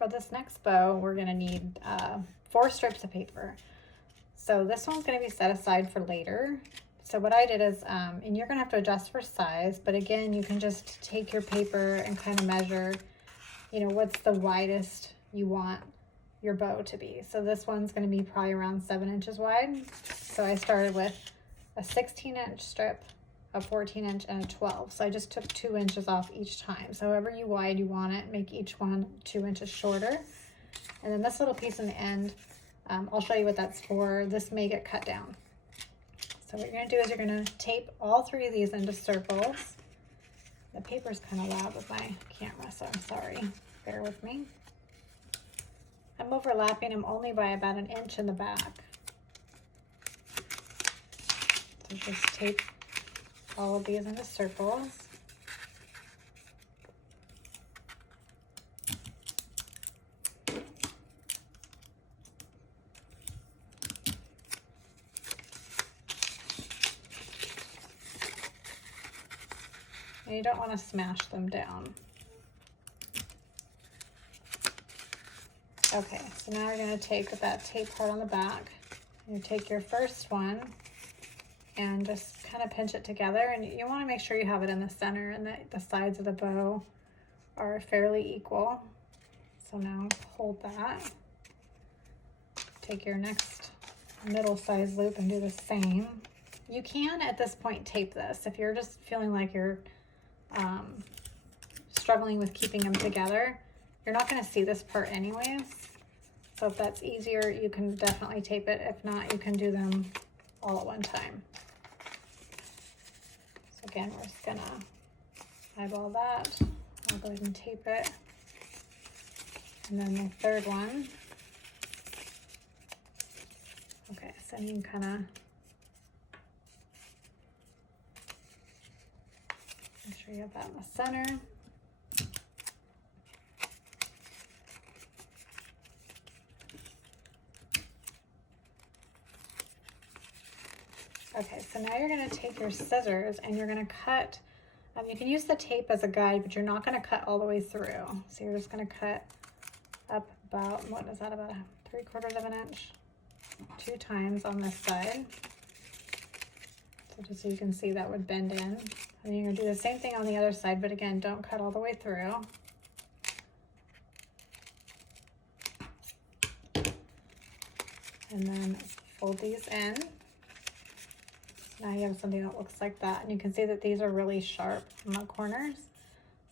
for this next bow, we're gonna need 4 strips of paper. So this one's gonna be set aside for later. So what I did is, and you're gonna have to adjust for size, but again, you can just take your paper and kind of measure, you know, what's the widest you want your bow to be. So this one's gonna be probably around 7 inches wide. So I started with a 16-inch strip, a 14-inch, and a 12. So I just took 2 inches off each time. So however wide you want it, make each one 2 inches shorter. And then this little piece in the end, I'll show you what that's for. This may get cut down. So what you're gonna do is you're gonna tape all 3 of these into circles. The paper's kind of loud with my camera, so I'm sorry. Bear with me. I'm overlapping them only by about 1 inch in the back. So just tape all of these into circles. And you don't want to smash them down. Okay, so now you're going to take that tape part on the back. You take your first one and just kind of pinch it together, and you want to make sure you have it in the center and that the sides of the bow are fairly equal. So now hold that. Take your next middle size loop and do the same. You can at this point tape this if you're just feeling like you're struggling with keeping them together. You're not going to see this part anyways, so if that's easier, you can definitely tape it. If not, you can do them all at one time. So again, we're just gonna eyeball that. I'll go ahead and tape it. And then the third one. Okay, so you can kind of make sure you have that in the center. Okay, so now you're going to take your scissors and you're going to cut. You can use the tape as a guide, but you're not going to cut all the way through. So you're just going to cut up about, what is that, about 3/4 of an inch, 2 times on this side. So just so you can see that would bend in. And you're going to do the same thing on the other side, but again, don't cut all the way through. And then fold these in. Now you have something that looks like that, and you can see that these are really sharp from the corners.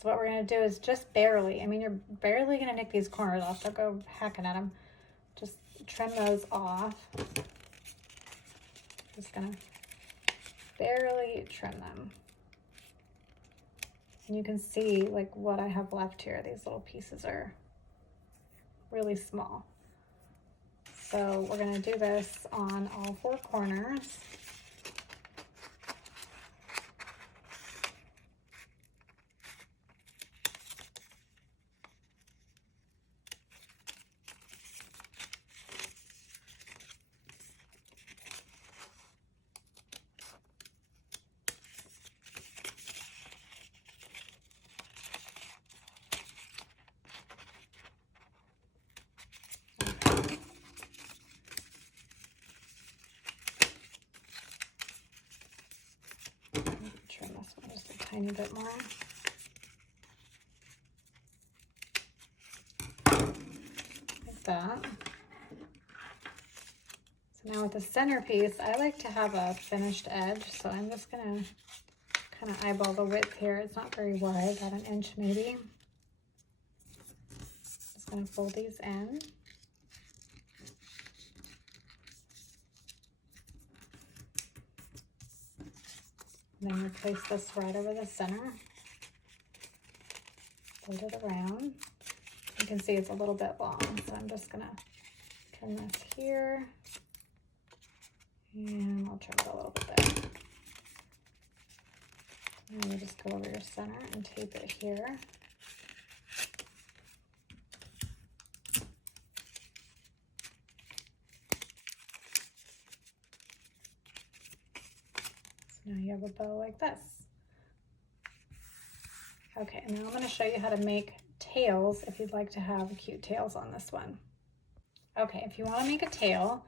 So what we're going to do is just barely, I mean, you're barely going to nick these corners off, so go hacking at them. Just trim those off. Just going to barely trim them. And you can see like what I have left here. These little pieces are really small. So we're going to do this on all 4 corners. Trim this one just a tiny bit more. Like that. So now with the centerpiece, I like to have a finished edge, so I'm just gonna kind of eyeball the width here. It's not very wide, about 1 inch maybe. Just gonna fold these in. And then we'll place this right over the center. Fold it around. You can see it's a little bit long, so I'm just gonna trim this here. And I'll trim it a little bit there. And you just go over your center and tape it here. So now you have a bow like this. Okay, now I'm going to show you how to make tails if you'd like to have cute tails on this one. Okay, if you want to make a tail,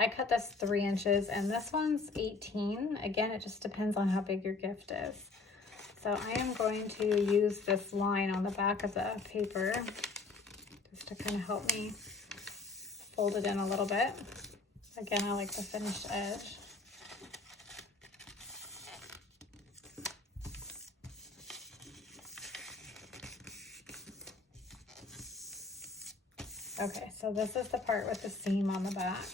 I cut this 3 inches and this one's 18. Again, it just depends on how big your gift is. So I am going to use this line on the back of the paper just to kind of help me fold it in a little bit. Again, I like the finished edge. Okay, so this is the part with the seam on the back.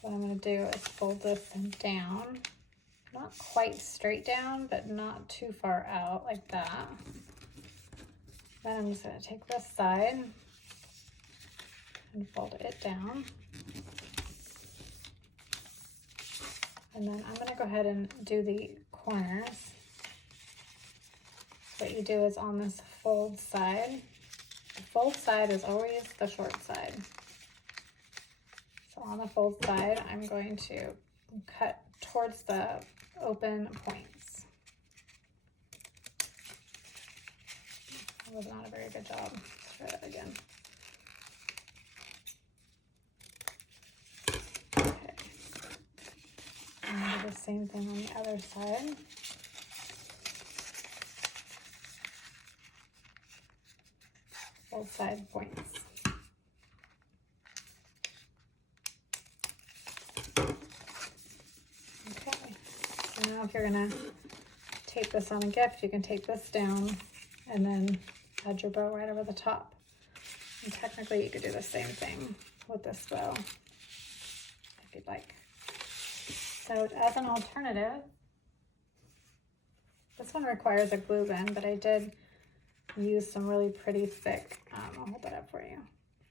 What I'm going to do is fold this down, not quite straight down, but not too far out like that. Then I'm just going to take this side and fold it down. And then I'm going to go ahead and do the corners. What you do is on this fold side, the fold side is always the short side. So on the fold side, I'm going to cut towards the open points. That was not a very good job. Let's try that again. Okay. And do the same thing on the other side. Both side points. Okay, so now if you're gonna tape this on a gift, you can tape this down and then add your bow right over the top. And technically you could do the same thing with this bow if you'd like. So as an alternative, this one requires a glue gun, but I did use some really pretty thick, I'll hold that up for you,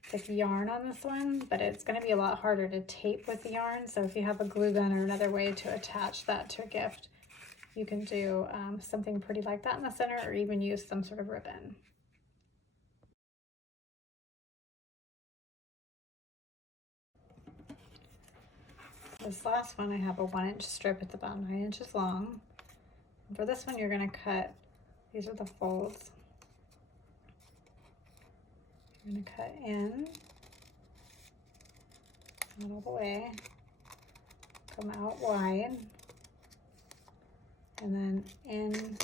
thick yarn on this one, but it's going to be a lot harder to tape with the yarn. So if you have a glue gun or another way to attach that to a gift, you can do something pretty like that in the center, or even use some sort of ribbon. This last one, I have a 1-inch strip. It's about 9 inches long. And for this one, you're going to cut, these are the folds. I'm going to cut in, not all the way, come out wide, and then in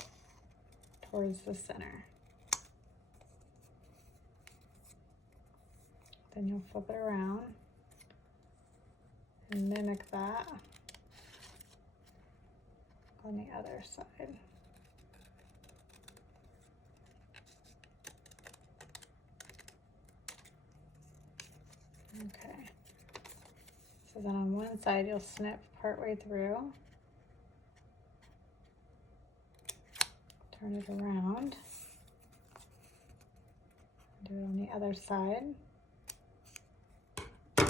towards the center. Then you'll flip it around and mimic that on the other side. Okay, so then on one side you'll snip partway through, turn it around, do it on the other side, and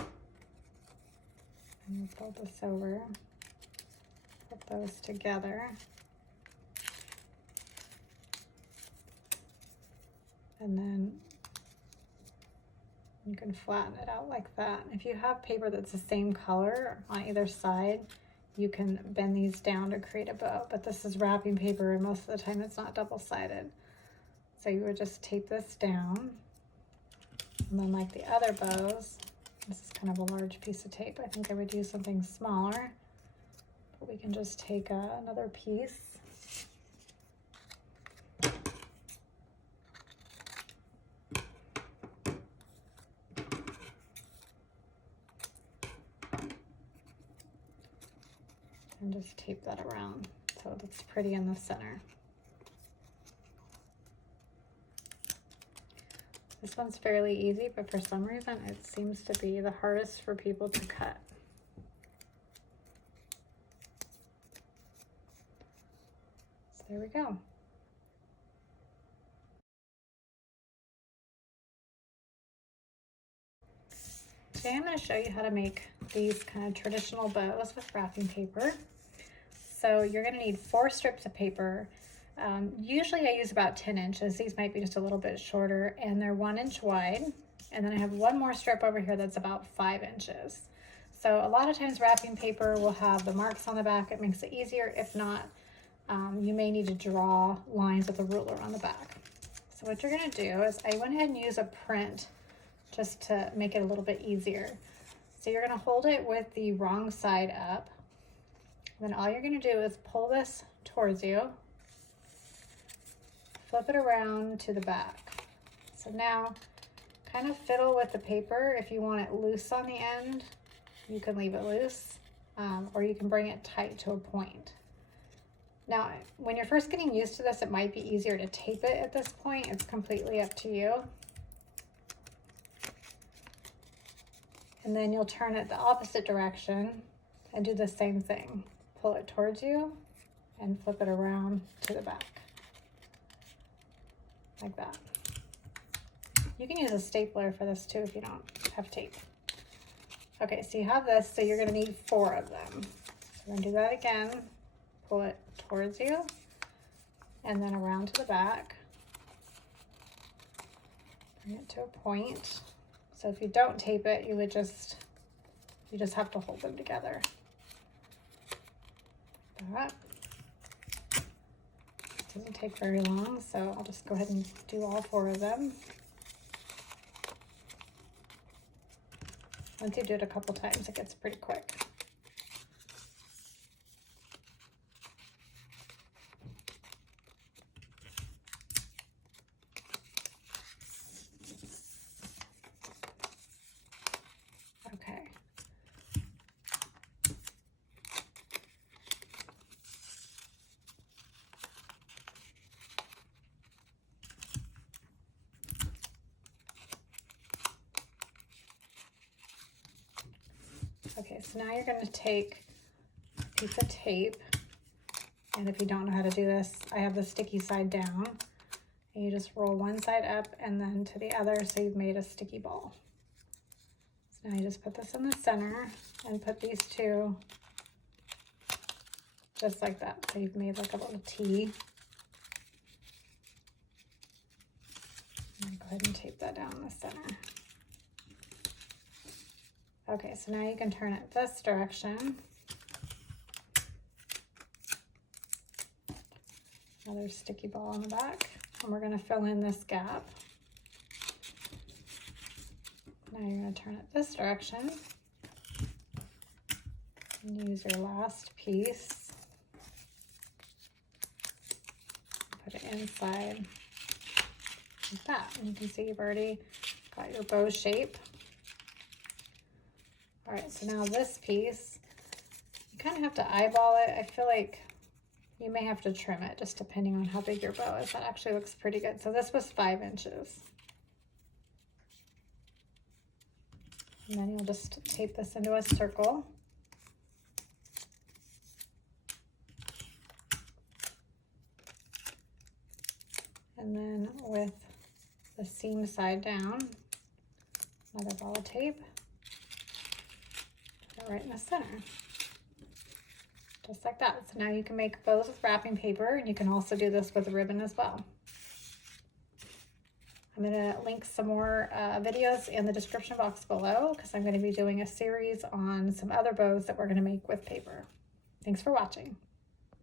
we'll fold this over, put those together, and then you can flatten it out like that. If you have paper that's the same color on either side, you can bend these down to create a bow, but this is wrapping paper and most of the time it's not double-sided. So you would just tape this down, and then like the other bows, this is kind of a large piece of tape. I think I would use something smaller, but we can just take another piece. And just tape that around so it's pretty in the center. This one's fairly easy, but for some reason it seems to be the hardest for people to cut. So there we go. Today I'm going to show you how to make these kind of traditional bows with wrapping paper. So you're going to need 4 strips of paper. Usually I use about 10 inches. These might be just a little bit shorter, and they're 1 inch wide. And then I have one more strip over here that's about 5 inches. So a lot of times wrapping paper will have the marks on the back. It makes it easier. If not, you may need to draw lines with a ruler on the back. So what you're gonna do is I went ahead and used a print just to make it a little bit easier. So you're gonna hold it with the wrong side up. Then all you're gonna do is pull this towards you, flip it around to the back. So now kind of fiddle with the paper. If you want it loose on the end, you can leave it loose, or you can bring it tight to a point. Now, when you're first getting used to this, it might be easier to tape it at this point. It's completely up to you. And then you'll turn it the opposite direction and do the same thing. Pull it towards you and flip it around to the back, like that. You can use a stapler for this too if you don't have tape. Okay, so you have this, so you're gonna need 4 of them. So we're gonna do that again. Pull it towards you and then around to the back. Bring it to a point. So if you don't tape it, you just have to hold them together. That. Doesn't take very long, so I'll just go ahead and do all 4 of them. Once you do it a couple times, it gets pretty quick. Okay. Okay, so now you're going to take a piece of tape, and if you don't know how to do this, I have the sticky side down, and you just roll one side up and then to the other, so you've made a sticky ball. So now you just put this in the center and put these 2 just like that. So you've made like a little T. And go ahead and tape that down in the center. Okay, so now you can turn it this direction. Another sticky ball on the back. And we're going to fill in this gap. Now you're going to turn it this direction. And use your last piece. Put it inside like that. And you can see you've already got your bow shape. All right, so now this piece, you kind of have to eyeball it. I feel like you may have to trim it just depending on how big your bow is. That actually looks pretty good. So this was 5 inches. And then you'll just tape this into a circle. And then with the seam side down, another ball of tape. Right in the center, just like that. So now you can make bows with wrapping paper, and you can also do this with a ribbon as well. I'm going to link some more videos in the description box below, because I'm going to be doing a series on some other bows that we're going to make with paper. Thanks for watching.